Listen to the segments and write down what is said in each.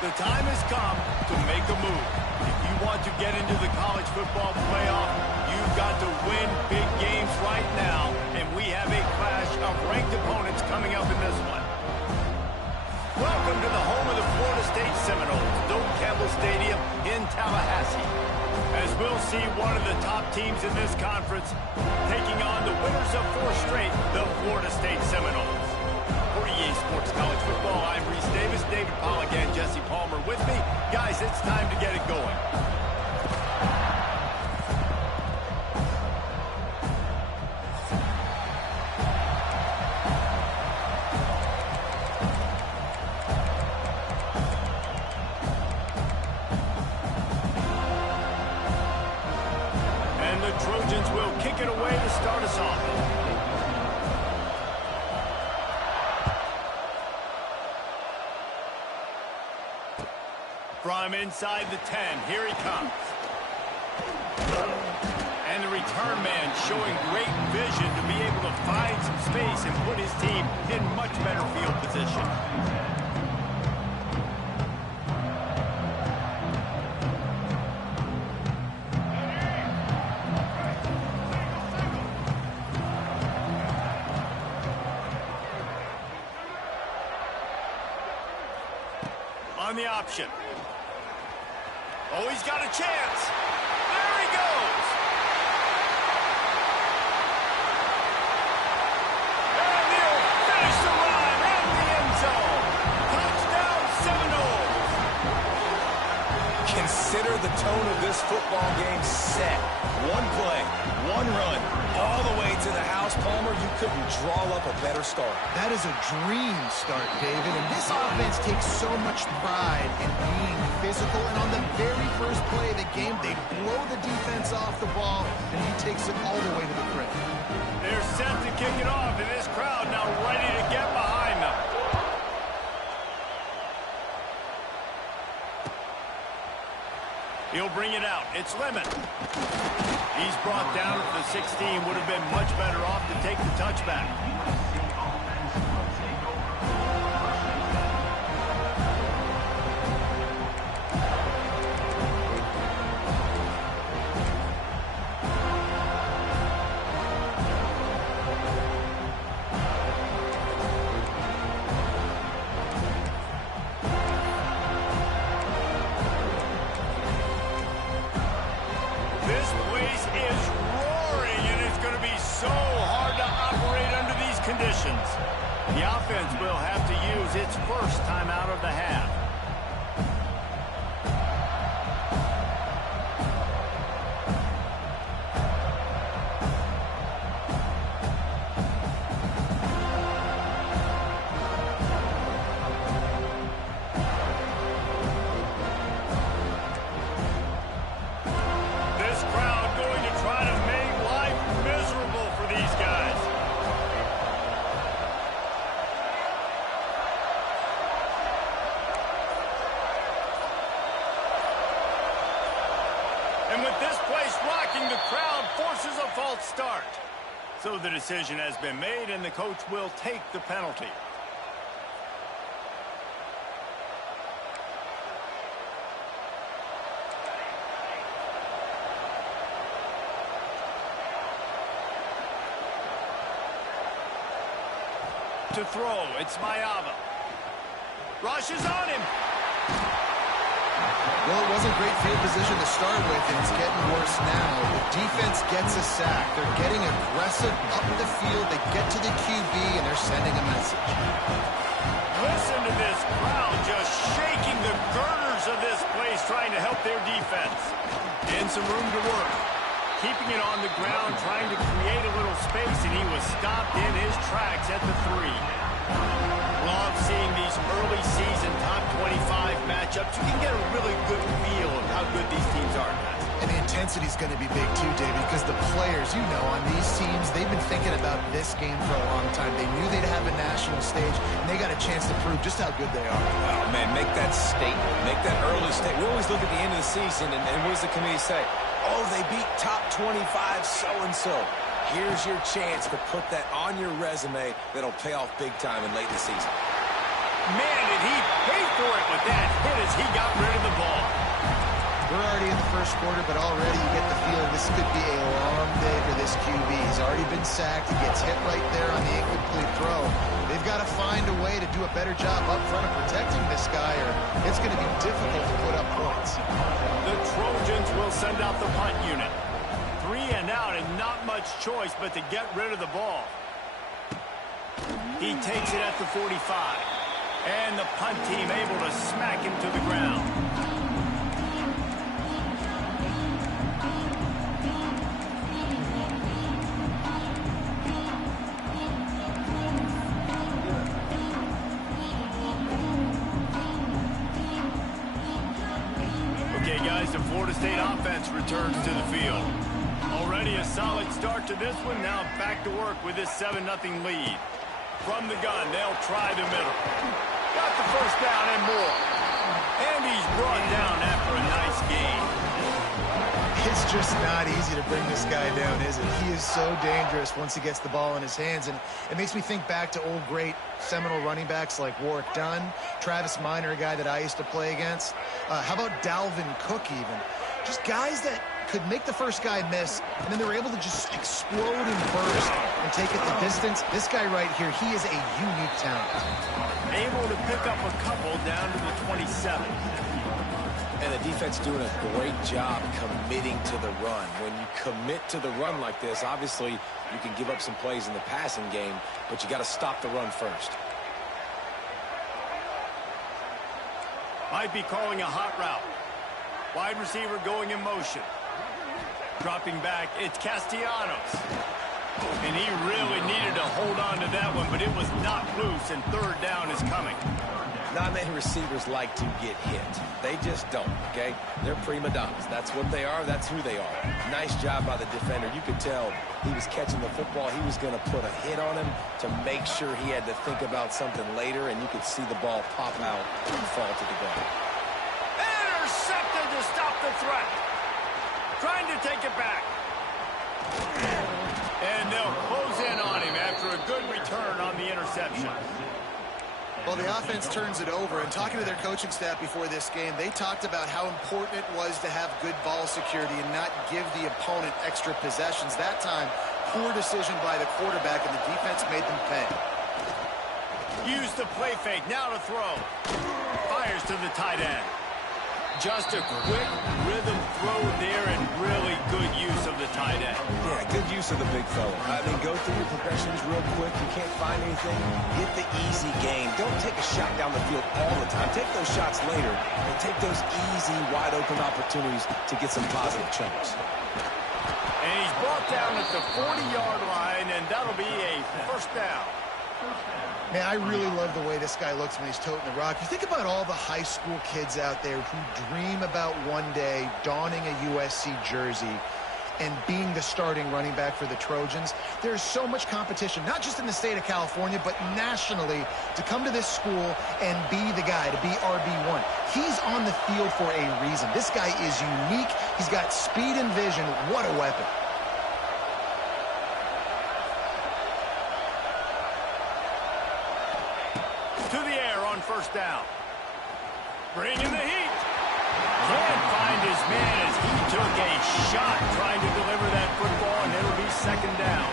The time has come to make a move. If you want to get into the college football playoff, you've got to win big games right now, and we have a clash of ranked opponents coming up in this one. Welcome to the home of the Florida State Seminoles, Doak Campbell Stadium in Tallahassee. As we'll see one of the top teams in this conference taking on the winners of 4 straight, the Florida State Seminoles. For EA Sports College Football, I'm Reese Davis, David Pollack, and Jesse Palmer with me. Guys, it's time to get it going. And the Trojans will kick it away to start us off. From inside the 10, here he comes. And the return man showing great vision to be able to find some space and put his team in much better field position. On the option. Oh, he's got a chance. There he goes. And he'll finish the run in the end zone. Touchdown, Seminoles. Consider the tone of this football game set. One play, one run, all the way to the house. Palmer, you couldn't draw up a better start. That is a dream start, David, and this offense takes so much pride in being physical, and on the very first play of the game, they blow the defense off the ball, and he takes it all the way to the crib. They're set to kick it off, and this crowd now ready to get behind them. He'll bring it out. It's Lemon. He's brought down at the 16. Would have been much better off to take the touchback. This place is roaring, and it's going to be so hard to operate under these conditions. The offense will have to use its first timeout of the half. And with this place rocking, the crowd forces a false start. So the decision has been made, and the coach will take the penalty. To throw, it's Mayava. Rushes on him. Well, it wasn't great field position to start with, and it's getting worse now. The defense gets a sack. They're getting aggressive up the field. They get to the QB, and they're sending a message. Listen to this crowd just shaking the girders of this place, trying to help their defense. And some room to work. Keeping it on the ground, trying to create a little space, and he was stopped in his tracks at the 3. Love seeing these early season top 25 matchups. You can get a really good feel of how good these teams are, guys. And the intensity is going to be big too, David, because the players, you know, on these teams, they've been thinking about this game for a long time. They knew they'd have a national stage, and they got a chance to prove just how good they are. Oh, man, make that statement. Make that early statement. We always look at the end of the season, and what does the committee say? Oh, they beat top 25 so-and-so. Here's your chance to put that on your resume that'll pay off big time in late in the season. Man, did he pay for it with that hit as he got rid of the ball. We're already in the first quarter, but already you get the feeling this could be a long day for this QB. He's already been sacked. He gets hit right there on the incomplete throw. They've got to find a way to do a better job up front of protecting this guy, or it's going to be difficult to put up points. The Trojans will send out the punt unit. 3 and out and not much choice but to get rid of the ball. He takes it at the 45. And the punt team able to smack him to the ground. Okay, guys, the Florida State offense returns to the field. Already a solid start to this one. Now back to work with this 7-0 lead. From the gun, they'll try the middle. Got the first down and more. And he's brought down after a nice gain. It's just not easy to bring this guy down, is it? He is so dangerous once he gets the ball in his hands. And it makes me think back to old great seminal running backs like Warwick Dunn, Travis Minor, a guy that I used to play against. How about Dalvin Cook even? Just guys that could make the first guy miss, and then they were able to just explode and burst and take it the distance. This guy right here, he is a unique talent. Able to pick up a couple down to the 27. And the defense doing a great job committing to the run. When you commit to the run like this, obviously you can give up some plays in the passing game, but you got to stop the run first. Might be calling a hot route. Wide receiver going in motion. Dropping back, it's Castellanos. And he really needed to hold on to that one, but it was not loose, and third down is coming. Not many receivers like to get hit. They just don't, okay? They're prima donnas. That's what they are. That's who they are. Nice job by the defender. You could tell he was catching the football. He was going to put a hit on him to make sure he had to think about something later, and you could see the ball pop out and fall to the ground. Intercepted to stop the threat. Trying to take it back. And they'll close in on him after a good return on the interception. Well, the offense turns it over, and talking to their coaching staff before this game, they talked about how important it was to have good ball security and not give the opponent extra possessions. That time, poor decision by the quarterback, and the defense made them pay. Use the play fake, now to throw. Fires to the tight end. Just a quick rhythm throw there, and really good use of the tight end. Yeah, good use of the big fella. I mean, go through your progressions real quick. You can't find anything. Get the easy gain. Don't take a shot down the field all the time. Take those shots later, and take those easy, wide-open opportunities to get some positive chunks. And he's brought down at the 40-yard line, and that'll be a first down. Man, I really love the way this guy looks when he's toting the rock. You think about all the high school kids out there who dream about one day donning a USC jersey and being the starting running back for the Trojans. There's so much competition, not just in the state of California, but nationally, to come to this school and be the guy, to be RB1. He's on the field for a reason. This guy is unique. He's got speed and vision. What a weapon. To the air on first down. Bringing the heat. Can't find his man as he took a shot trying to deliver that football, and it'll be second down.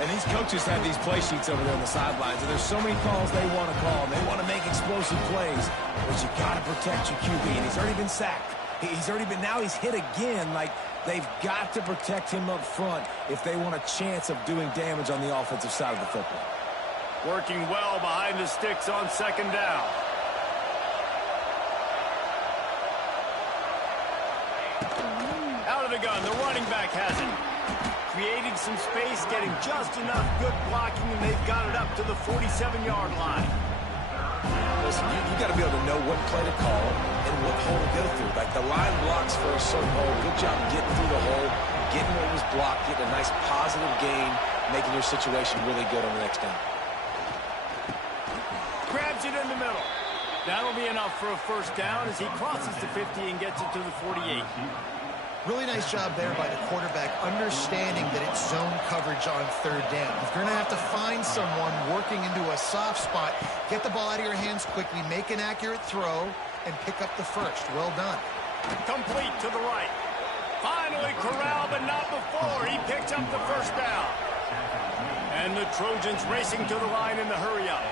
And these coaches have these play sheets over there on the sidelines, and there's so many calls they want to call. They want to make explosive plays, but you got to protect your QB, and he's already been sacked. Now he's hit again. Like, they've got to protect him up front if they want a chance of doing damage on the offensive side of the football. Working well behind the sticks on second down. Out of the gun, the running back has it. Creating some space, getting just enough good blocking, and they've got it up to the 47-yard line. Listen, you got to be able to know what play to call and what hole to go through. Like, the line blocks for a certain hole. Good job getting through the hole, getting what was blocked, getting a nice positive gain, making your situation really good on the next down. Grabs it in the middle. That'll be enough for a first down as he crosses the 50 and gets it to the 48. Really nice job there by the quarterback, understanding that it's zone coverage on third down. If you're going to have to find someone working into a soft spot, get the ball out of your hands quickly, make an accurate throw, and pick up the first. Well done. Complete to the right. Finally corralled, but not before. He picks up the first down. And the Trojans racing to the line in the hurry-up.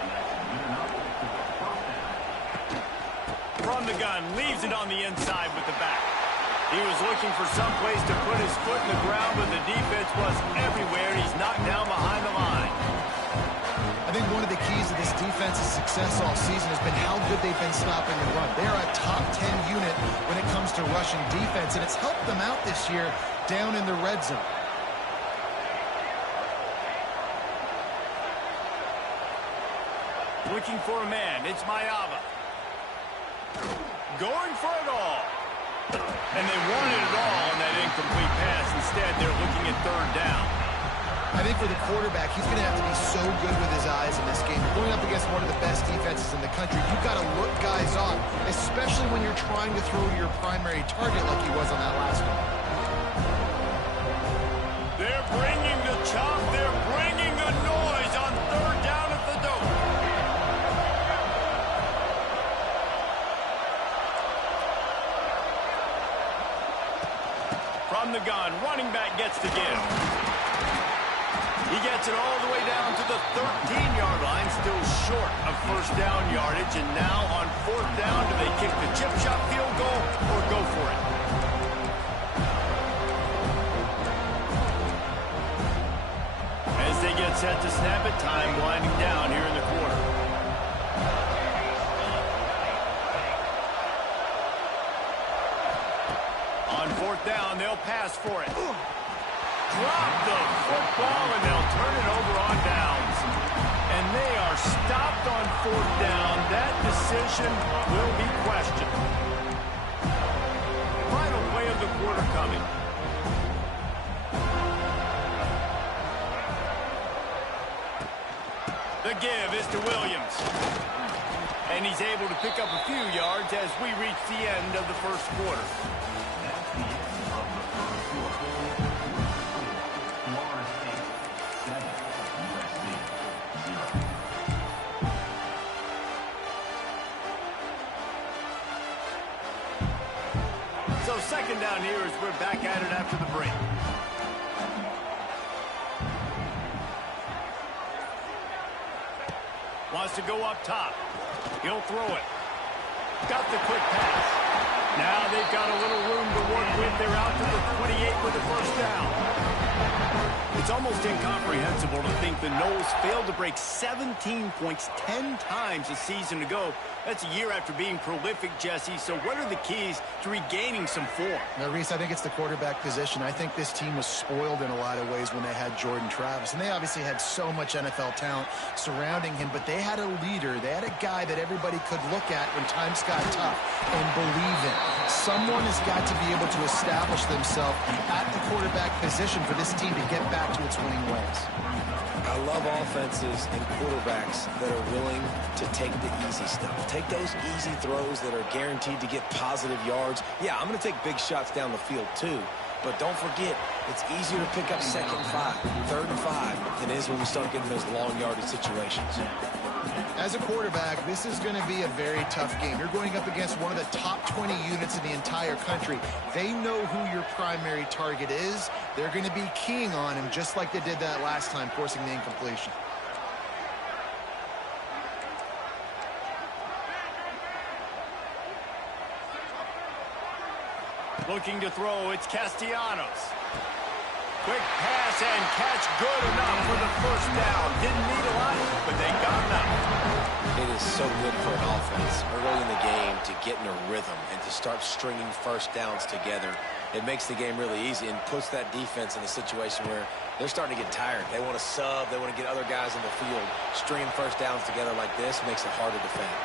From the gun, leaves it on the inside with the back. He was looking for some place to put his foot in the ground, but the defense was everywhere. He's knocked down behind the line. I think one of the keys to this defense's success all season has been how good they've been stopping the run. They're a top 10 unit when it comes to rushing defense, and it's helped them out this year down in the red zone. Looking for a man. It's Mayava. Going for it all. And they wanted it all on that incomplete pass. Instead, they're looking at third down. I think for the quarterback, he's going to have to be so good with his eyes in this game. Going up against one of the best defenses in the country, you've got to look guys off, especially when you're trying to throw to your primary target like he was on that last one. They're bringing the chop. They're bringing the noise on third down at the dope. From the gun, running back gets to give. He gets it all the way down to the 13-yard line, still short of first down yardage. And now on fourth down, do they kick the chip shot field goal or go for it? As they get set to snap it, time winding down here in the quarter. On fourth down, they'll pass for it. Drop the football, and they'll turn it over on downs. And they are stopped on fourth down. That decision will be questioned. Final play of the quarter coming. The give is to Williams. And he's able to pick up a few yards as we reach the end of the first quarter. So second down here as we're back at it after the break. Wants to go up top. He'll throw it. Got the quick pass. Now they've got a little room to work with. They're out to the 28 with the first down. It's almost incomprehensible to think the Noles failed to break 17 points 10 times a season ago. That's a year after being prolific, Jesse. So what are the keys to regaining some form? Now, Reese, I think it's the quarterback position. I think this team was spoiled in a lot of ways when they had Jordan Travis. And they obviously had so much NFL talent surrounding him. But they had a leader. They had a guy that everybody could look at when times got tough and believe in. Someone has got to be able to establish themselves at the quarterback position for this team to get back to its winning ways. I love offenses and quarterbacks that are willing to take the easy stuff. Take those easy throws that are guaranteed to get positive yards. Yeah, I'm going to take big shots down the field too. But don't forget, it's easier to pick up second and 5, third and 5 than it is when we start getting those long yardage situations. As a quarterback, this is going to be a very tough game. You're going up against one of the top 20 units in the entire country. They know who your primary target is. They're going to be keying on him just like they did that last time, forcing the incompletion. Looking to throw, it's Castellanos. Quick pass and catch, good enough for the first down. Didn't need a lot, but they got it out. It is so good for an offense early in the game to get in a rhythm and to start stringing first downs together. It makes the game really easy and puts that defense in a situation where they're starting to get tired. They want to sub. They want to get other guys in the field. Stringing first downs together like this makes it hard to defend.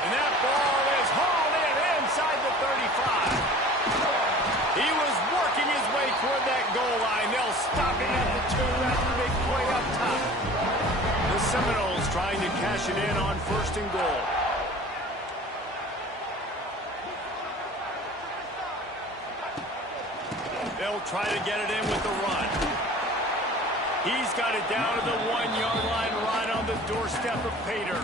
And that ball is hauled in inside the 35. He was working his way toward that goal line. They'll stop him at the 2 after the big play up top. The Seminoles trying to cash it in on first and goal. They'll try to get it in with the run. He's got it down to the 1-yard line right on the doorstep of Pater.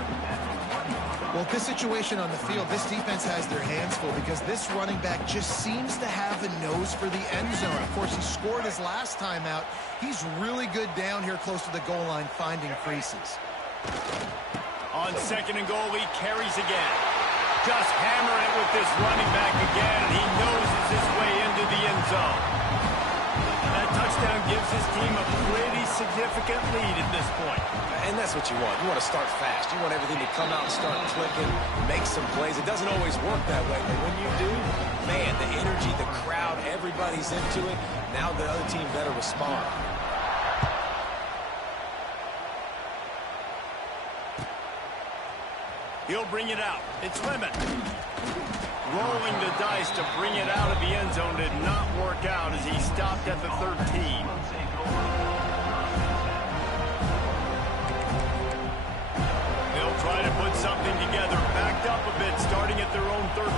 Well, this situation on the field, this defense has their hands full because this running back just seems to have a nose for the end zone. Of course, he scored his last time out. He's really good down here close to the goal line finding creases. On 2nd and goal, he carries again. Just hammer it with this running back again, and he noses his way into the end zone. That touchdown gives his team a pretty significant lead at this point. And that's what you want. You want to start fast. You want everything to come out and start clicking, make some plays. It doesn't always work that way, but when you do, man, the energy, the crowd, everybody's into it. Now the other team better respond. He'll bring it out. It's Lemon. Rolling the dice to bring it out of the end zone did not work out as he stopped at the 13. They'll try to put something together, backed up a bit, starting at their own 13.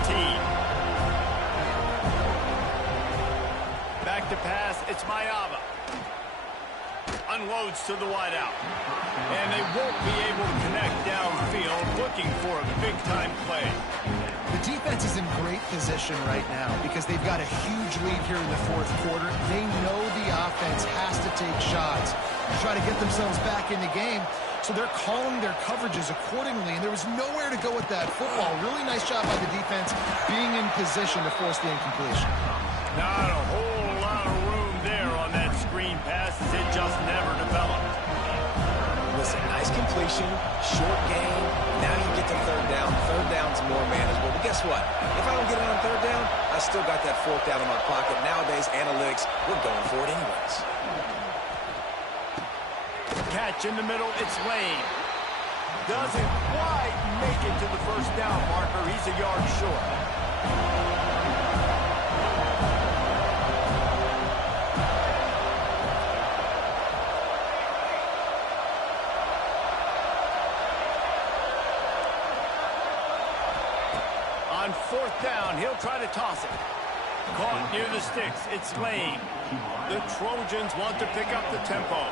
Back to pass, it's Mayava. Unloads to the wideout. And they won't be able to connect downfield, looking for a big-time play. The defense is in great position right now because they've got a huge lead here in the 4th quarter. They know the offense has to take shots to try to get themselves back in the game. So they're calling their coverages accordingly, and there was nowhere to go with that football. Really nice job by the defense being in position to force the incompletion. Not a whole lot of room there on that screen pass as it just never developed. Listen, nice completion, short game. Now you get to 3rd down. 3rd down's more manageable. But guess what? If I don't get it on 3rd down, I still got that 4th down in my pocket. Nowadays, analytics, we're going for it anyways. Catch in the middle, it's Lane. Doesn't quite make it to the 1st down marker. He's a yard short. On 4th down, he'll try to toss it. Caught near the sticks, it's Lane. The Trojans want to pick up the tempo.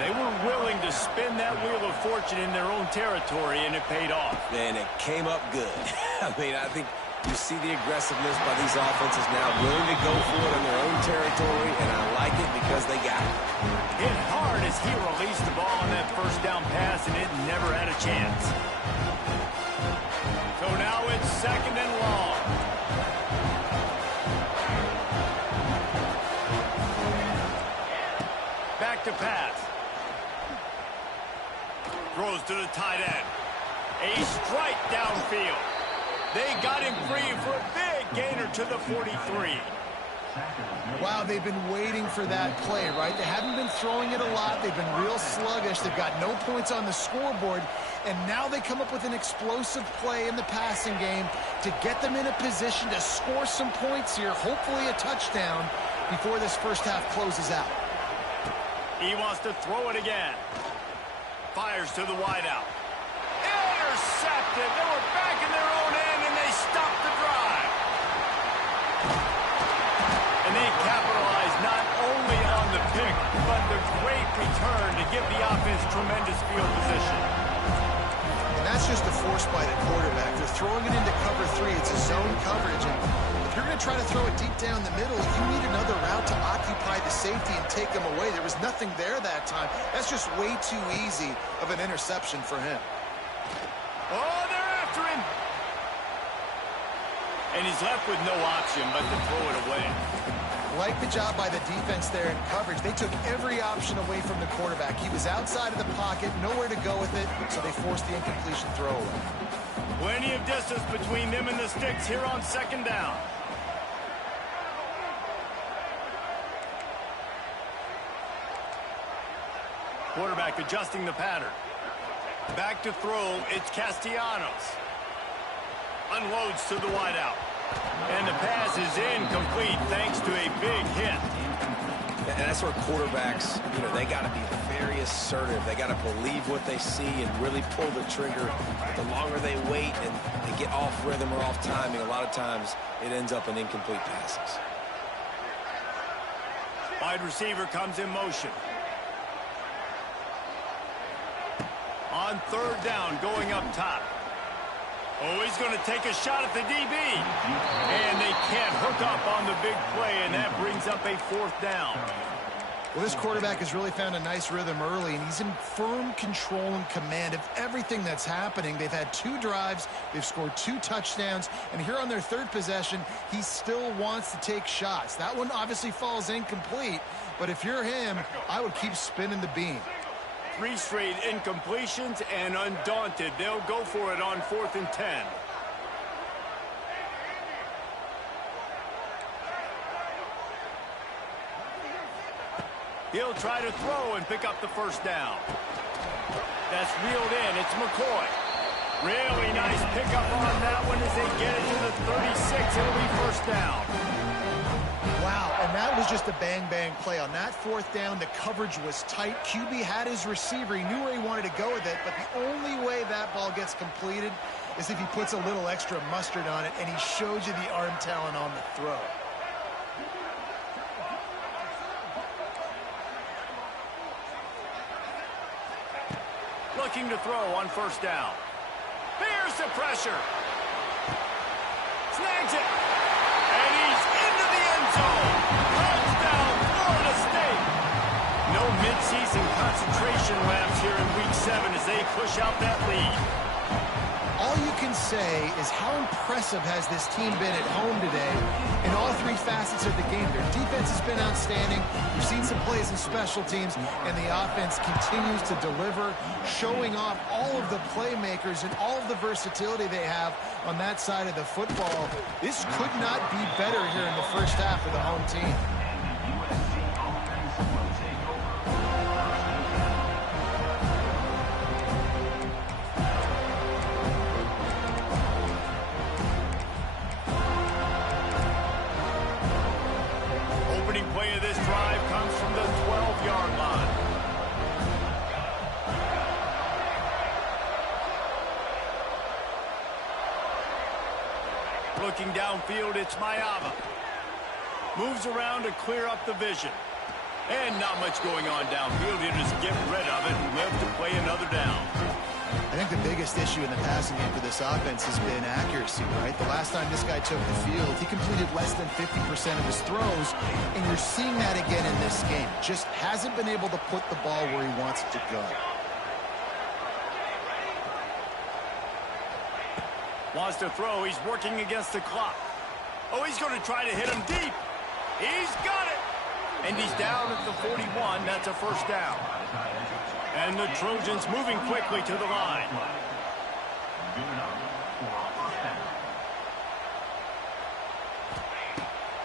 They were willing to spin that wheel of fortune in their own territory, and it paid off. And it came up good. I mean, I think you see the aggressiveness by these offenses now, willing to go for it in their own territory, and I like it because they got it. Hit hard as he released the ball on that 1st down pass, and it never had a chance. So now it's 2nd and long. Back to pass. Throws to the tight end. A strike downfield. They got him free for a big gainer to the 43. Wow, they've been waiting for that play, right? They haven't been throwing it a lot. They've been real sluggish. They've got no points on the scoreboard. And now they come up with an explosive play in the passing game to get them in a position to score some points here, hopefully a touchdown, before this 1st half closes out. He wants to throw it again. Fires to the wideout. Intercepted. They were back in their own end, and they stopped the drive. And they capitalized not only on the pick, but the great return to give the offense tremendous field position. And that's just a force by the quarterback. They're throwing it into cover 3. It's a zone coverage. And if you're going to try to throw it deep down the middle, you need another route to occupy the safety and take them away. There was nothing there that time. That's just way too easy of an interception for him. Oh, they're after him. And he's left with no option but to throw it away. Like the job by the defense there in coverage. They took every option away from the quarterback. He was outside of the pocket, nowhere to go with it, so they forced the incompletion throwaway. Plenty of distance between them and the sticks here on 2nd down. Quarterback adjusting the pattern. Back to throw, it's Castellanos. Unloads to the wideout. And the pass is incomplete thanks to a big hit. And that's where quarterbacks, they got to be very assertive. They got to believe what they see and really pull the trigger. The longer they wait and they get off rhythm or off timing, a lot of times it ends up in incomplete passes. Wide receiver comes in motion. On third down, going up top. Oh, he's going to take a shot at the DB. And they can't hook up on the big play, and that brings up a fourth down. Well, this quarterback has really found a nice rhythm early, and he's in firm control and command of everything that's happening. They've had 2 drives, they've scored 2 touchdowns, and here on their third possession, he still wants to take shots. That one obviously falls incomplete, but if you're him, I would keep spinning the beam. 3 straight incompletions, and undaunted, they'll go for it on 4th and 10. He'll try to throw and pick up the first down. That's reeled in. It's McCoy. Really nice pickup on that one as they get it to the 36. It'll be first down. Wow, and that was just a bang-bang play. On that 4th down, the coverage was tight. QB had his receiver. He knew where he wanted to go with it, but the only way that ball gets completed is if he puts a little extra mustard on it, and he shows you the arm talent on the throw. Looking to throw on first down. Here's the pressure. Snags it. And he's into the end zone. Touchdown, Florida State. No midseason concentration laps here in Week 7 as they push out that lead. All you can say is how impressive has this team been at home today in all 3 facets of the game. Their defense has been outstanding. We've seen some plays in special teams, and the offense continues to deliver, showing off all of the playmakers and all of the versatility they have on that side of the football. This could not be better here in the first half of the home team. Play of this drive comes from the 12-yard line. Looking downfield, it's Mayava. Moves around to clear up the vision. And not much going on downfield. He'll just get rid of it and live to play another down. I think the biggest issue in the passing game for this offense has been accuracy, right? The last time this guy took the field, he completed less than 50% of his throws, and you're seeing that again in this game. Just hasn't been able to put the ball where he wants it to go. Wants to throw. He's working against the clock. Oh, he's going to try to hit him deep. He's got it. And he's down at the 41. That's a first down. And the Trojans moving quickly to the line.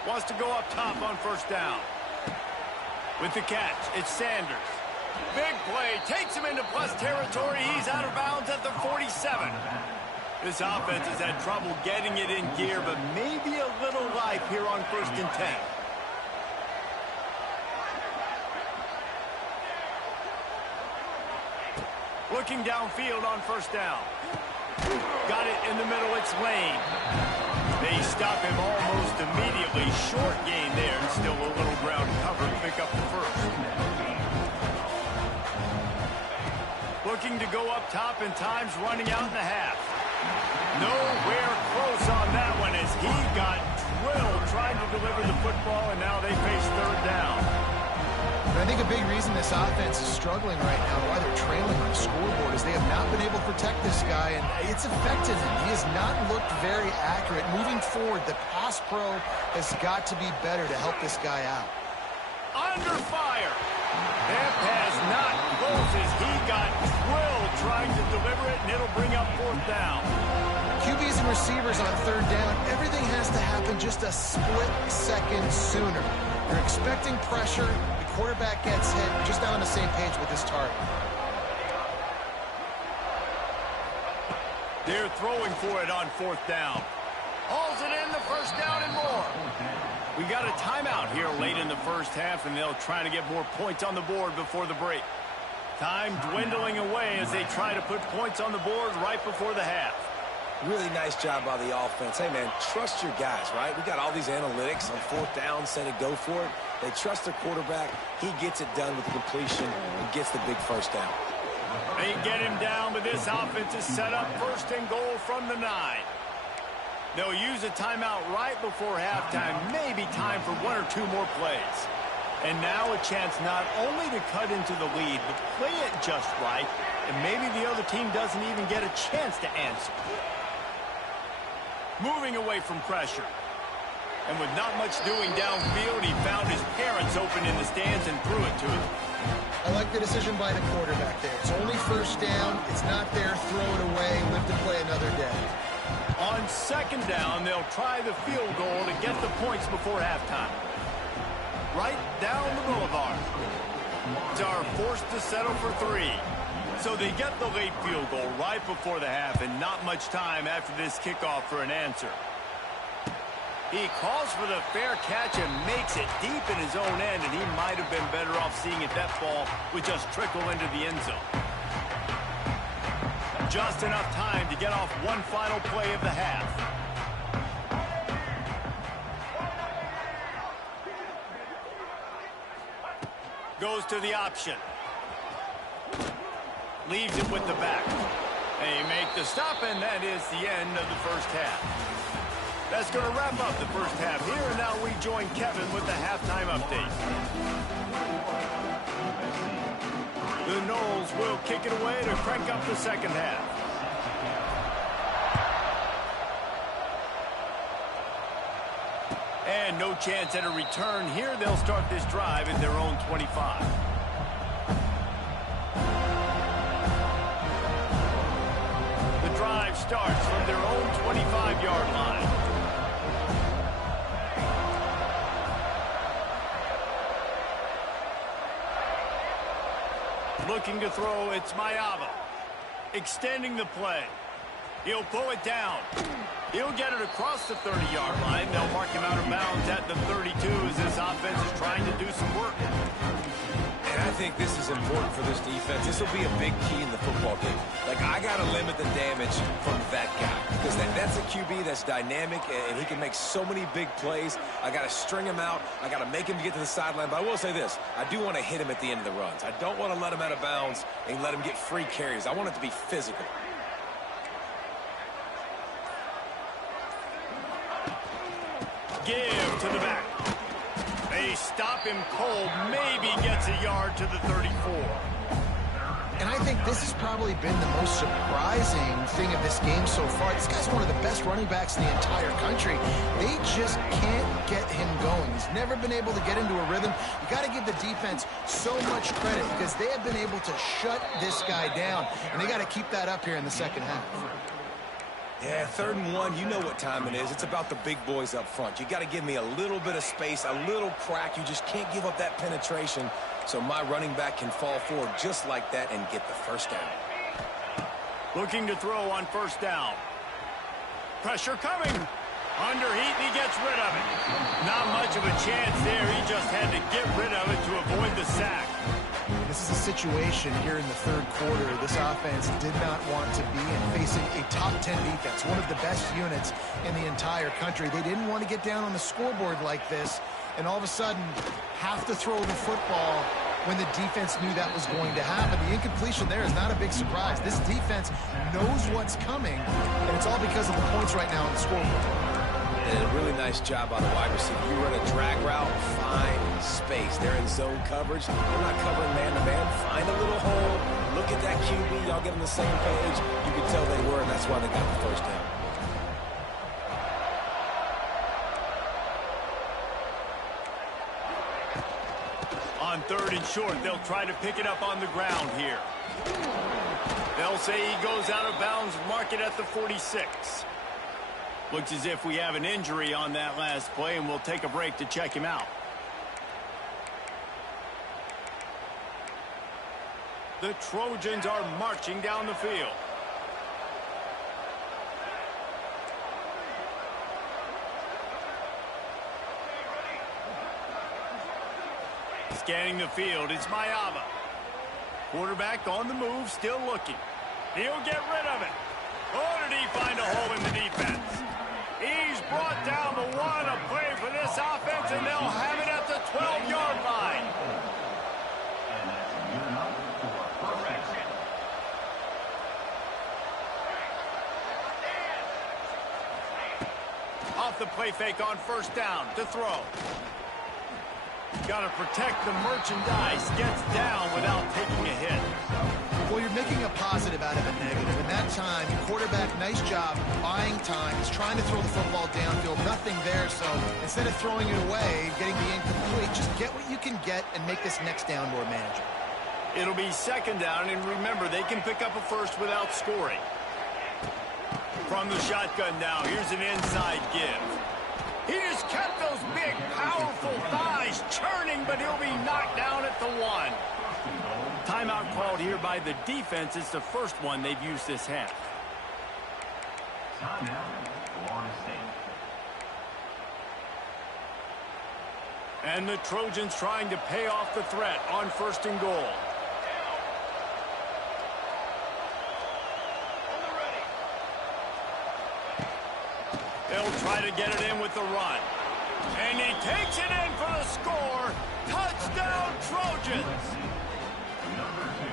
Wants to go up top on first down. With the catch, it's Sanders. Big play, takes him into plus territory. He's out of bounds at the 47. This offense has had trouble getting it in gear, but maybe a little life here on 1st and 10. Looking downfield on first down. Got it in the middle, it's Lane. They stop him almost immediately. Short gain there. Still a little ground cover to pick up the first. Looking to go up top, and time's running out in the half. Nowhere close on that one as he got drilled trying to deliver the football, and now they face third down. I think a big reason this offense is struggling right now, why they're trailing on the scoreboard, is they have not been able to protect this guy, and it's affected him. He has not looked very accurate. Moving forward, the pass pro has got to be better to help this guy out. Under fire. That pass not close as he got drilled trying to deliver it, and it'll bring up fourth down. QBs and receivers on third down, everything has to happen just a split second sooner. You're expecting pressure, the quarterback gets hit, just not on the same page with his target. They're throwing for it on fourth down. Hauls it in, the first down and more. We got a timeout here late in the first half, and they'll try to get more points on the board before the break. Time dwindling away as they try to put points on the board right before the half. Really nice job by the offense. Hey, man, trust your guys, right? We got all these analytics on fourth down, say to go for it. They trust their quarterback. He gets it done with the completion and gets the big first down. They get him down, but this offense is set up first and goal from the 9. They'll use a timeout right before halftime. Maybe time for 1 or 2 more plays. And now a chance not only to cut into the lead, but play it just right, and maybe the other team doesn't even get a chance to answer. Moving away from pressure. And with not much doing downfield, he found his parents open in the stands and threw it to him. I like the decision by the quarterback there. It's only first down. It's not there. Throw it away. Live to play another day. On second down, they'll try the field goal to get the points before halftime. Right down the boulevard. Are forced to settle for 3. So they get the late field goal right before the half, and not much time after this kickoff for an answer. He calls for the fair catch and makes it deep in his own end, and he might have been better off seeing if that ball would just trickle into the end zone. Just enough time to get off one final play of the half. Goes to the option. Leaves it with the back. They make the stop, and that is the end of the first half. That's going to wrap up the first half here, and now we join Kevin with the halftime update. The Noles will kick it away to crank up the second half. And no chance at a return here. They'll start this drive at their own 25. The drive starts from their own 25-yard line. Looking to throw, it's Mayava. Extending the play. He'll pull it down. He'll get it across the 30-yard line. They'll mark him out of bounds at the 32 as this offense is trying to do some work. And I think this is important for this defense. This will be a big key in the football game. Like, I got to limit the damage from that guy. Because that's a QB that's dynamic, and he can make so many big plays. I got to string him out. I got to make him get to the sideline. But I will say this. I do want to hit him at the end of the runs. I don't want to let him out of bounds and let him get free carries. I want it to be physical. Give to the back. They stop him cold. Maybe gets a yard to the 34. And I think this has probably been the most surprising thing of this game so far. This guy's one of the best running backs in the entire country. They just can't get him going. He's never been able to get into a rhythm. You got to give the defense so much credit because they have been able to shut this guy down. And they got to keep that up here in the second half. Yeah, 3rd and 1, you know what time it is. It's about the big boys up front. You got to give me a little bit of space, a little crack. You just can't give up that penetration so my running back can fall forward just like that and get the first down. Looking to throw on first down. Pressure coming. Under heat, and he gets rid of it. Not much of a chance there. He just had to get rid of it to avoid the sack. This is a situation here in the 3rd quarter this offense did not want to be in, facing a top 10 defense, one of the best units in the entire country. They didn't want to get down on the scoreboard like this and all of a sudden have to throw the football when the defense knew that was going to happen. The incompletion there is not a big surprise. This defense knows what's coming, and it's all because of the points right now on the scoreboard. And a really nice job by the wide receiver. You run a drag route, find space. They're in zone coverage. They're not covering man-to-man. Find a little hole. Look at that QB. Y'all get on the same page. You can tell they were, and that's why they got the first down. On 3rd and short, they'll try to pick it up on the ground here. They'll say he goes out of bounds, mark it at the 46. Looks as if we have an injury on that last play, and we'll take a break to check him out. The Trojans are marching down the field. Scanning the field, it's Mayava. Quarterback on the move, still looking. He'll get rid of it. Oh, did he find a hole in the defense? He's brought down the one. A play for this offense, and they'll have it at the 12-yard line. Off the play fake on first down to throw. Got to protect the merchandise. Gets down without taking a hit. Well, you're making a positive out of a negative. In that time, your quarterback, nice job buying time. He's trying to throw the football downfield. Nothing there, so instead of throwing it away, getting the incomplete, just get what you can get and make this next down more manageable. It'll be second down, and remember, they can pick up a first without scoring. From the shotgun now, here's an inside give. He just kept those big, powerful thighs churning, but he'll be knocked down at the one. Timeout called here by the defense. It's the first one they've used this half. And the Trojans trying to pay off the threat on first and goal. They'll try to get it in with the run. And he takes it in for the score. Touchdown, Trojans!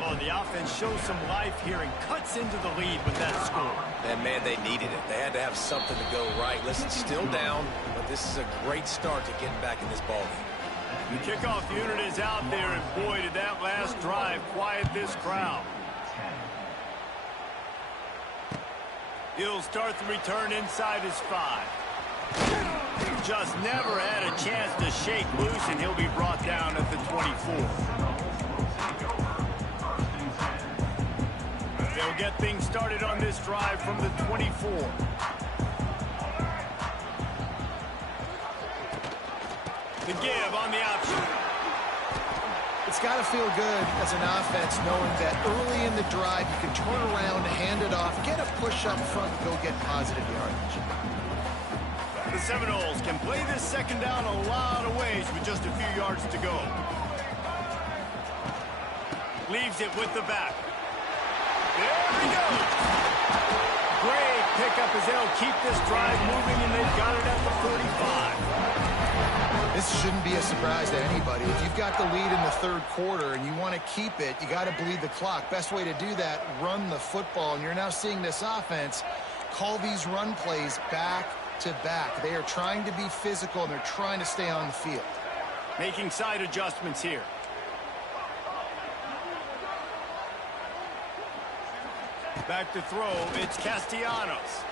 Oh, the offense shows some life here and cuts into the lead with that score. And, man, they needed it. They had to have something to go right. Listen, still down, but this is a great start to getting back in this ballgame. The kickoff unit is out there, and boy, did that last drive quiet this crowd. He'll start the return inside his 5. Just never had a chance to shake loose, and he'll be brought down at the 24. They'll get things started on this drive from the 24. The give on the option. It's got to feel good as an offense knowing that early in the drive you can turn around, hand it off, get a push up front, and go get positive yardage. The Seminoles can play this second down a lot of ways with just a few yards to go. Leaves it with the back. There we go. Great pickup as they'll keep this drive moving, and they've got it at the 35. This shouldn't be a surprise to anybody. If you've got the lead in the third quarter and you want to keep it, you got to bleed the clock. Best way to do that, run the football. And you're now seeing this offense call these run plays back to back. They are trying to be physical, and they're trying to stay on the field. Making side adjustments here. Back to throw, it's Castellanos.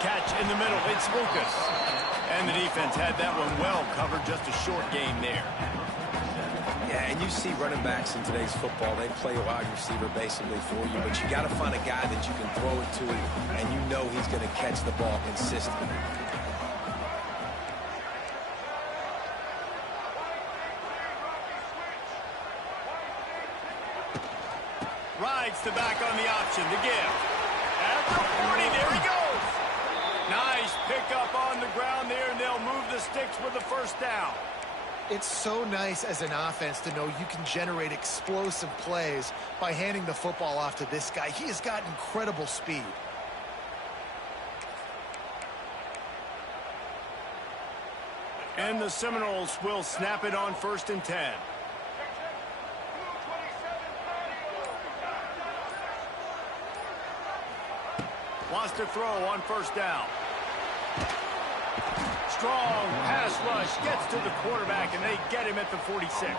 Catch in the middle, it's Lucas. And the defense had that one well covered, just a short game there. Yeah, and you see running backs in today's football, they play a wide receiver basically for you, but you got to find a guy that you can throw it to, and you know he's going to catch the ball consistently. Rides the back on the option, the give. At the 40, there he goes. Nice pickup on the ground there, and they'll move the sticks with the first down. It's so nice as an offense to know you can generate explosive plays by handing the football off to this guy. He has got incredible speed. And the Seminoles will snap it on first and 10. Wants to throw on first down. Strong pass rush gets to the quarterback, and they get him at the 46.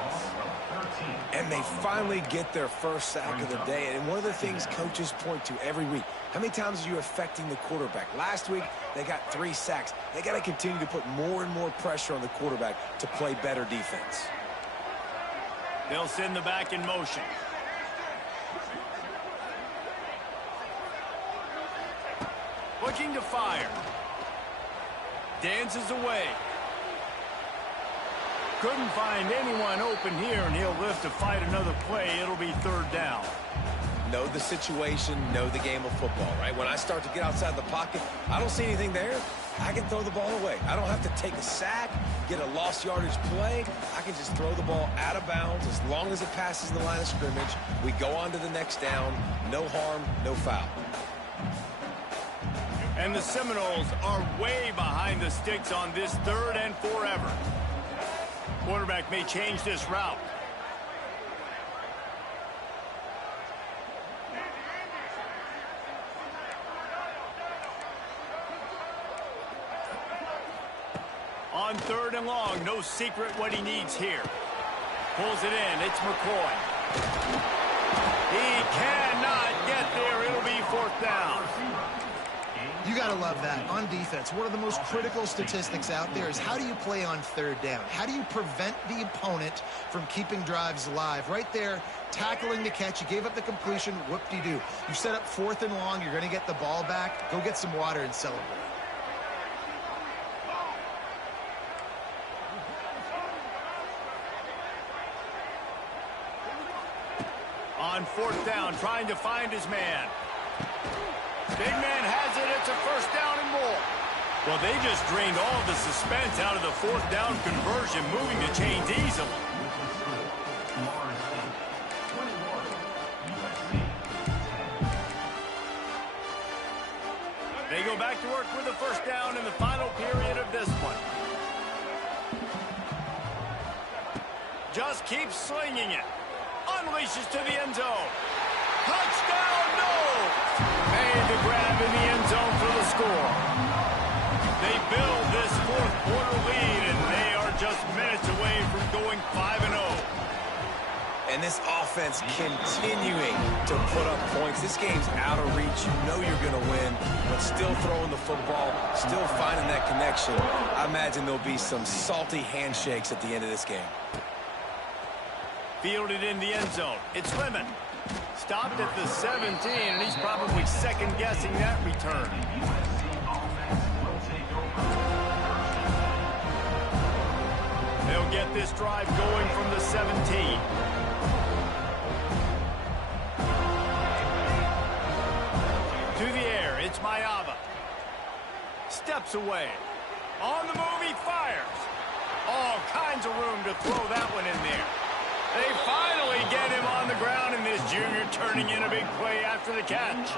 And they finally get their first sack of the day. And one of the things coaches point to every week, how many times are you affecting the quarterback? Last week, they got 3 sacks. They got to continue to put more and more pressure on the quarterback to play better defense. They'll send the back in motion. Looking to fire. Dances away. Couldn't find anyone open here, and he'll live to fight another play. It'll be third down. Know the situation, know the game of football, right? When I start to get outside the pocket, I don't see anything there. I can throw the ball away. I don't have to take a sack, get a lost yardage play. I can just throw the ball out of bounds as long as it passes the line of scrimmage. We go on to the next down. No harm, no foul. And the Seminoles are way behind the sticks on this 3rd and forever. Quarterback may change this route. On 3rd and long, no secret what he needs here. Pulls it in. It's McCoy. He cannot get there. It'll be 4th down. You got to love that. On defense, one of the most critical statistics out there is how do you play on 3rd down? How do you prevent the opponent from keeping drives alive? Right there, tackling the catch. You gave up the completion. Whoop-de-doo. You set up 4th and long. You're going to get the ball back. Go get some water and celebrate. On 4th down, trying to find his man. Big man has it. It's a 1st down and more. Well, they just drained all of the suspense out of the 4th down conversion, moving the chains easily. They go back to work with a 1st down in the final period of this one. Just keeps slinging it. Unleashes to the end zone. Touchdown, no! Made the grab in the end zone for the score. They build this 4th quarter lead, and they are just minutes away from going 5-0. And this offense continuing to put up points. This game's out of reach. You know you're going to win, but still throwing the football, still finding that connection. I imagine there'll be some salty handshakes at the end of this game. Fielded in the end zone. It's Lemon. Stopped at the 17, and he's probably second-guessing that return. They'll get this drive going from the 17. To the air, it's Mayava. Steps away. On the move, he fires. All kinds of room to throw that one in there. They finally get him on the ground, and this junior turning in a big play after the catch.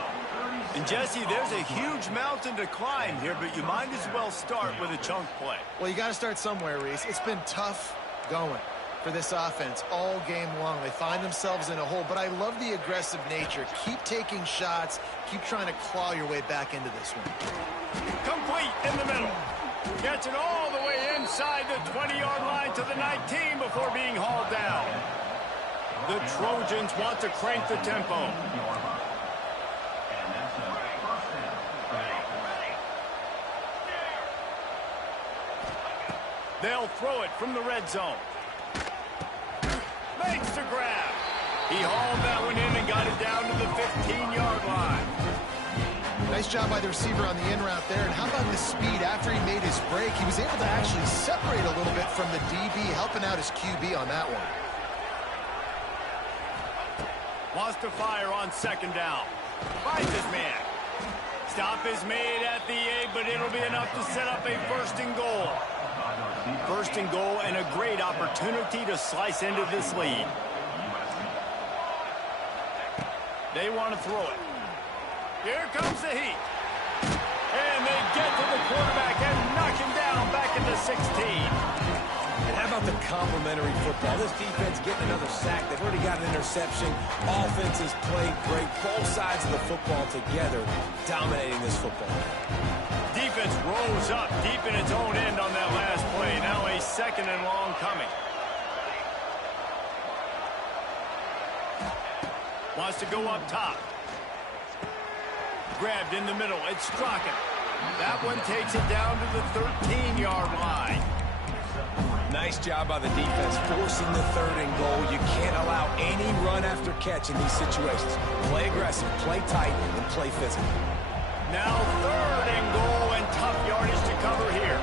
And, Jesse, there's a huge mountain to climb here, but you might as well start with a chunk play. Well, you got to start somewhere, Reese. It's been tough going for this offense all game long. They find themselves in a hole, but I love the aggressive nature. Keep taking shots. Keep trying to claw your way back into this one. Complete in the middle. Gets it all the way inside the 20-yard line to the 19 before being hauled down. The Trojans want to crank the tempo. They'll throw it from the red zone. Makes the grab. He hauled that one in and got it down to the 15-yard line. Nice job by the receiver on the in route there. And how about the speed after he made his break? He was able to actually separate a little bit from the DB, helping out his QB on that one. Wants to fire on 2nd down. Finds his man. Stop is made at the 8, but it'll be enough to set up a 1st and goal. 1st and goal and a great opportunity to slice into this lead. They want to throw it. Here comes the heat. And they get to the quarterback and knock him down back at the 16. And how about the complementary football? This defense getting another sack. They've already got an interception. Offense has played great. Both sides of the football together, dominating this football. Defense rose up deep in its own end on that last play. Now a 2nd and long coming. Wants to go up top. Grabbed in the middle. It's Strachan. That one takes it down to the 13-yard line. Nice job by the defense forcing the 3rd and goal. You can't allow any run after catch in these situations. Play aggressive, play tight, and play physical. Now 3rd and goal and tough yardage to cover here.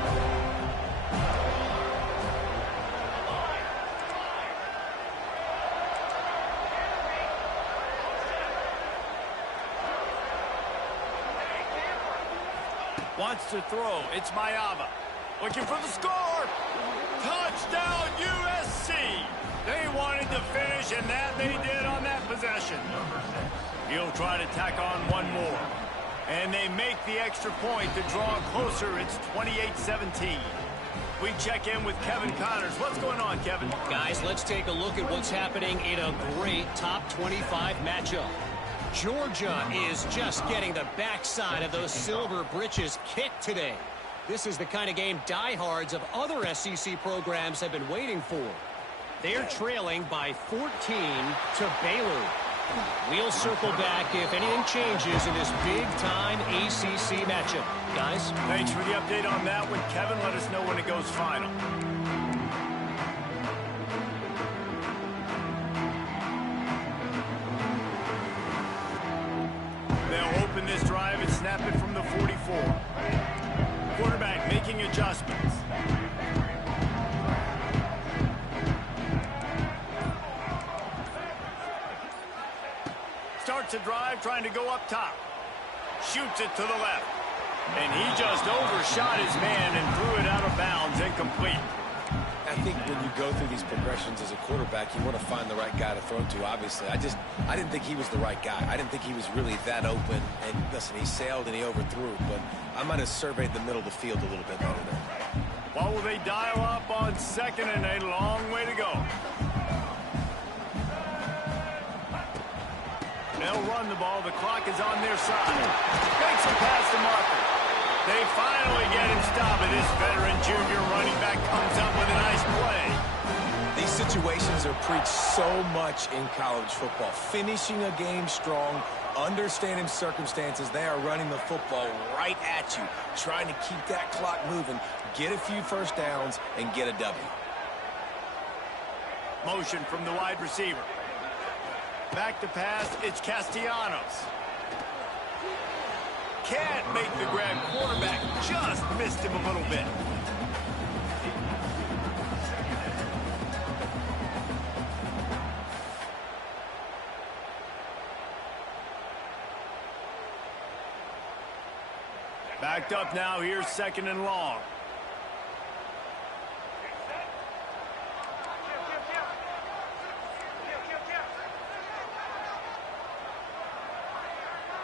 Wants to throw. It's Mayava. Looking for the score. Touchdown, USC. They wanted to finish, and that they did on that possession. He'll try to tack on one more. And they make the extra point to draw closer. It's 28-17. We check in with Kevin Connors. What's going on, Kevin? Guys, let's take a look at what's happening in a great top 25 matchup. Georgia is just getting the backside of those silver britches kicked today. This is the kind of game diehards of other SEC programs have been waiting for. They're trailing by 14 to Baylor. We'll circle back if anything changes in this big-time ACC matchup. Guys? Thanks for the update on that one, Kevin. Let us know when it goes final. They'll open this drive and snap it from the 44. Quarterback making adjustments. Starts a drive trying to go up top. Shoots it to the left. And he just overshot his man and threw it out of bounds, incomplete. I think when you go through these progressions as a quarterback, you want to find the right guy to throw to, obviously. I didn't think he was the right guy. I didn't think he was really that open. And listen, he sailed and he overthrew, but I might have surveyed the middle of the field a little bit better there. What will they dial up on second and a long way to go? They'll run the ball. The clock is on their side. Makes him pass the marker. They finally get him stopped, and this veteran junior running back comes up with a nice play. These situations are preached so much in college football. Finishing a game strong, understanding circumstances. They are running the football right at you, trying to keep that clock moving, get a few first downs, and get a W. Motion from the wide receiver. Back to pass, it's Castellanos. Can't make the grab. Quarterback just missed him a little bit. Backed up now, here's second and long.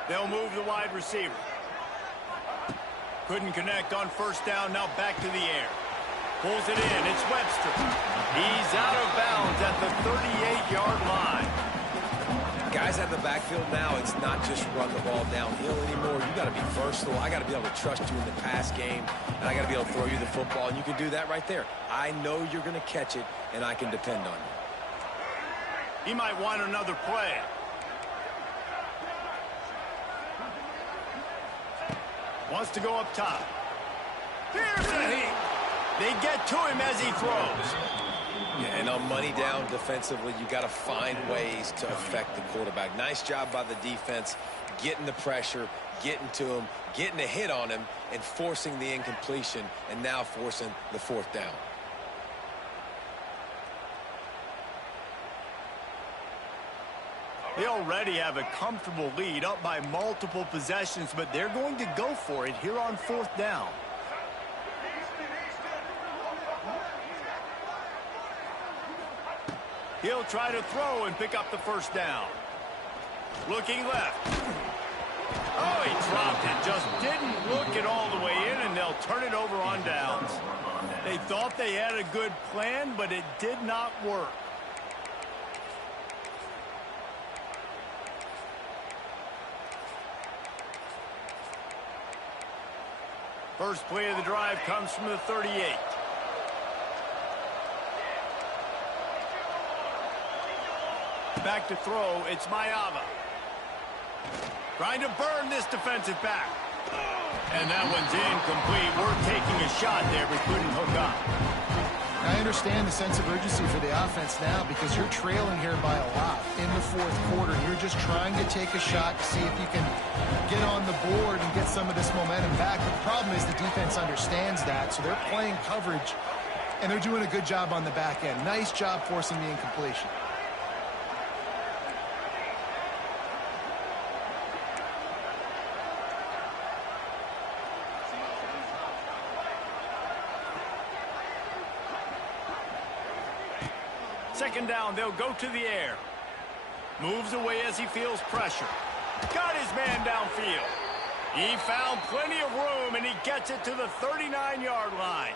They'll move the wide receiver. Couldn't connect on first down, now back to the air. Pulls it in, it's Webster. He's out of bounds at the 38-yard line. Guys out of the backfield now, it's not just run the ball downhill anymore. You got to be versatile. I got to be able to trust you in the pass game, and I got to be able to throw you the football, and you can do that right there. I know you're going to catch it, and I can depend on you. He might want another play. Wants to go up top. Here's a hit. They get to him as he throws. Yeah, and on money down defensively, you got to find ways to affect the quarterback. Nice job by the defense, getting the pressure, getting to him, getting a hit on him, and forcing the incompletion, and now forcing the fourth down. They already have a comfortable lead, up by multiple possessions, but they're going to go for it here on fourth down. He'll try to throw and pick up the first down. Looking left. Oh, he dropped it. Just didn't look it all the way in, and they'll turn it over on downs. They thought they had a good plan, but it did not work. First play of the drive comes from the 38. Back to throw, it's Mayava. Trying to burn this defensive back. And that one's incomplete. We're taking a shot there, but couldn't hook up. I understand the sense of urgency for the offense now because you're trailing here by a lot in the fourth quarter. You're just trying to take a shot to see if you can get on the board and get some of this momentum back. But the problem is the defense understands that, so they're playing coverage, and they're doing a good job on the back end. Nice job forcing the incompletion. Second down, they'll go to the air. Moves away as he feels pressure. Got his man downfield. He found plenty of room, and he gets it to the 39-yard line.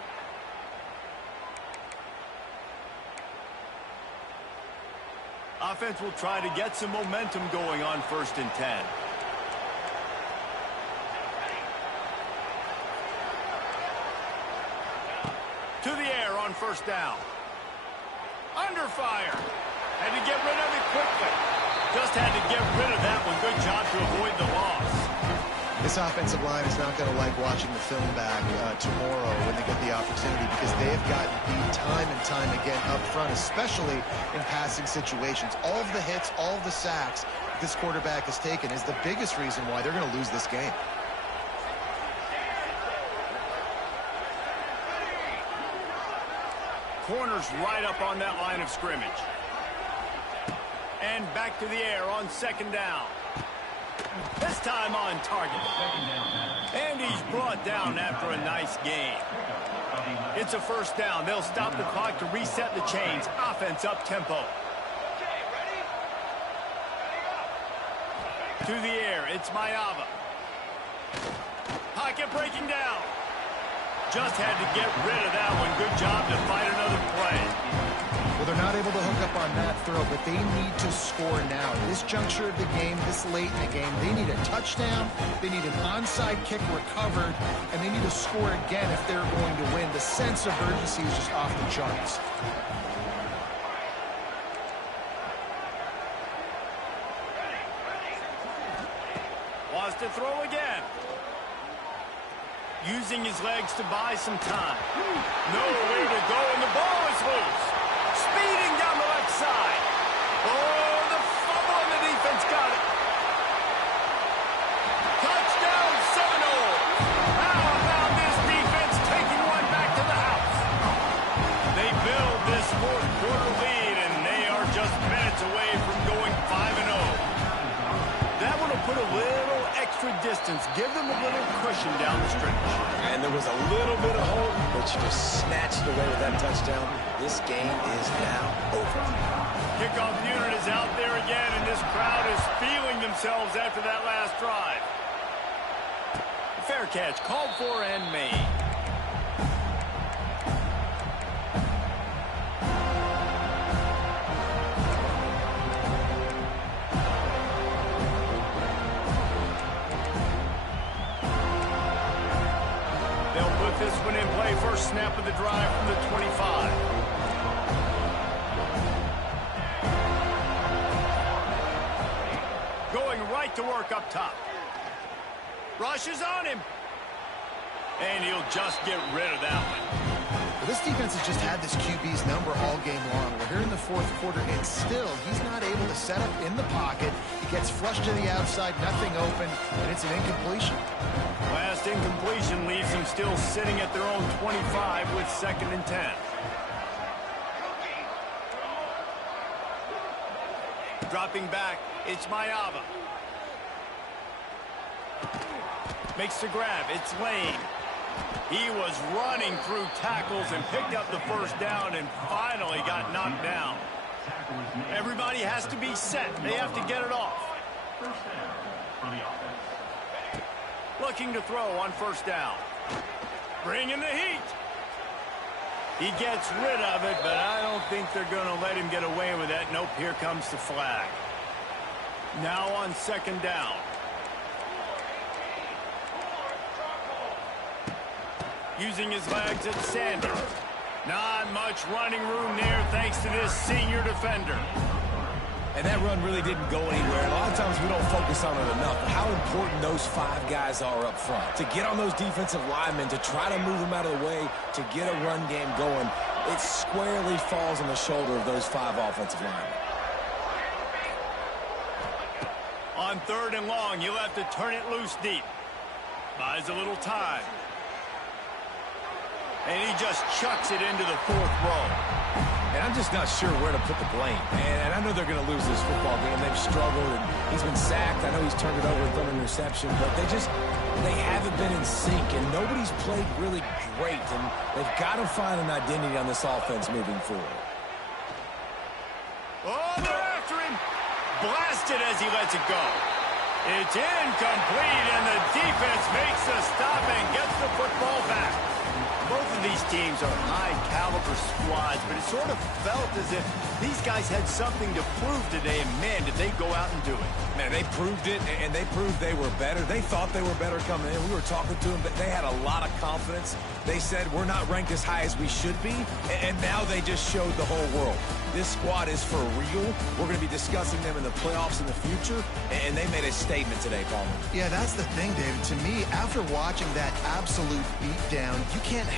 Offense will try to get some momentum going on 1st and 10. To the air on 1st down. Under fire. Had to get rid of it quickly. Just had to get rid of that one. Good job to avoid the loss. This offensive line is not going to like watching the film back tomorrow when they get the opportunity, because they have gotten beat time and time again up front, especially in passing situations. All of the hits, all of the sacks this quarterback has taken is the biggest reason why they're going to lose this game. Corners right up on that line of scrimmage. And back to the air on 2nd down. This time on target. And he's brought down after a nice gain. It's a 1st down. They'll stop the clock to reset the chains. Offense up tempo. To the air, it's Mayava. Pocket breaking down. Just had to get rid of that one. Good job to fight another play. Well, they're not able to hook up on that throw, but they need to score now. This juncture of the game, this late in the game, they need a touchdown, they need an onside kick recovered, and they need to score again if they're going to win. The sense of urgency is just off the charts. Wants to throw again. Using his legs to buy some time. Nowhere to go, and the ball is loose. Speeding down the left side. Oh, the fumble, and the defense got it. Touchdown, Seminoles. How about this defense taking one back to the house? They build this 4th quarter lead, and they are just minutes away from going 5-0. That one will put a little extra distance, give them a little cushion down the stretch. And there was a little bit of hope, but you just snatched it away with that touchdown. This game is now over. Kickoff unit is out there again, and this crowd is feeling themselves after that last drive. Fair catch, called for and made. This one in play, first snap of the drive from the 25. Going right to work up top. Rush is on him. And he'll just get rid of that one. Well, this defense has just had this QB's number all game long. We're here in the 4th quarter, and still he's not able to set up in the pocket. He gets flushed to the outside, nothing open, and it's an incompletion. Last incompletion leaves them still sitting at their own 25 with 2nd and 10. Dropping back, it's Mayava. Makes the grab, it's Lane. He was running through tackles and picked up the 1st down and finally got knocked down. Everybody has to be set. They have to get it off. Looking to throw on 1st down. Bringing the heat. He gets rid of it, but I don't think they're going to let him get away with that. Nope, here comes the flag. Now on 2nd down. Using his legs at Sanders. Not much running room there thanks to this senior defender. And that run really didn't go anywhere. A lot of times we don't focus on it enough, but how important those 5 guys are up front. To get on those defensive linemen, to try to move them out of the way, to get a run game going, it squarely falls on the shoulder of those 5 offensive linemen. On 3rd and long, you'll have to turn it loose deep. Buys a little time. And he just chucks it into the 4th row. And I'm just not sure where to put the blame. And I know they're going to lose this football game. They've struggled, and he's been sacked. I know he's turned it over and thrown an interception, but they haven't been in sync, and nobody's played really great. And they've got to find an identity on this offense moving forward. Oh, they're after him. Blasted as he lets it go. It's incomplete, and the defense makes the stop and gets the football back. Both of these teams are high-caliber squads, but it sort of felt as if these guys had something to prove today, and, man, did they go out and do it. Man, they proved it, and they proved they were better. They thought they were better coming in. We were talking to them, but they had a lot of confidence. They said, we're not ranked as high as we should be, and now they just showed the whole world. This squad is for real. We're going to be discussing them in the playoffs in the future, and they made a statement today, Palmer. Yeah, that's the thing, David. To me, after watching that absolute beatdown, you can't help